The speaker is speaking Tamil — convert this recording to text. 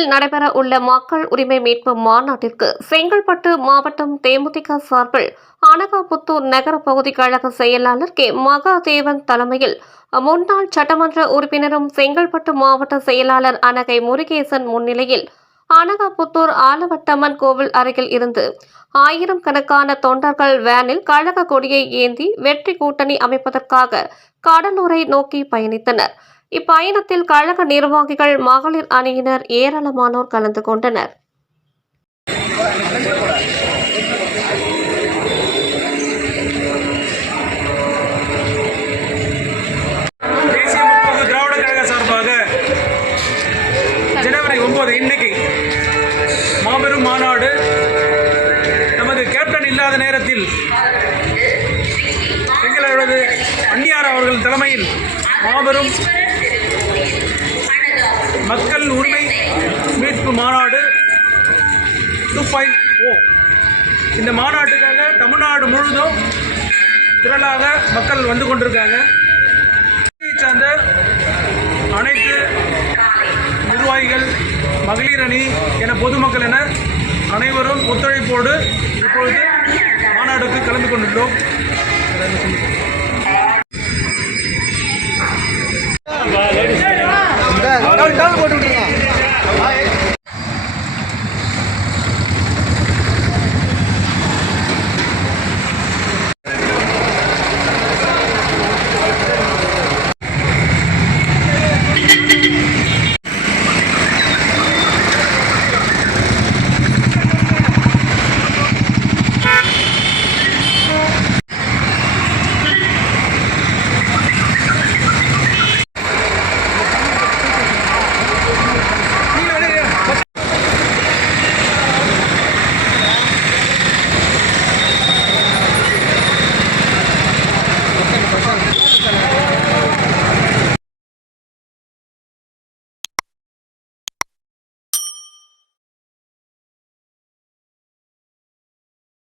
திண்டுக்கல்லில் நடைபெற உள்ள மக்கள் உரிமை மீட்பு மாநாட்டிற்கு செங்கல்பட்டு மாவட்டம் தேமுதிக சார்பில் அனகாபுத்தூர் நகர பகுதி கழக செயலாளர் கே மகாதேவன் தலைமையில் முன்னாள் சட்டமன்ற உறுப்பினரும் செங்கல்பட்டு மாவட்ட செயலாளர் அனகை முருகேசன் முன்னிலையில் அனகாபுத்தூர் ஆலவட்டம்மன் கோவில் அருகில் இருந்து 1000 கணக்கான தொண்டர்கள் வேனில் கழக கொடியை ஏந்தி வெற்றி கூட்டணி அமைப்பதற்காக கடலூரை நோக்கி பயணித்தனர். இப்பயணத்தில் கழக நிர்வாகிகள், மகளிர் அணியினர் ஏராளமானோர் கலந்து கொண்டனர். தேசிய முற்போக்கு திராவிட கழக சார்பாக ஜனவரி 9 இன்னைக்கு மாபெரும் மாநாடு. நமது கேப்டன் இல்லாத நேரத்தில் எங்களது அந்நியார் அவர்கள் தலைமையில் மாபெரும் மக்கள் உரிமை மீட்பு மாநாடு 2.0. இந்த மாநாட்டுக்காக தமிழ்நாடு முழுவதும் திரளாக மக்கள் வந்து கொண்டிருக்காங்க. சார்ந்த அனைத்து நிர்வாகிகள், மகளிர் அணி என பொதுமக்கள் என அனைவரும் ஒத்துழைப்போடு இப்பொழுது மாநாடுக்கு கலந்து கொண்டுள்ளோம்.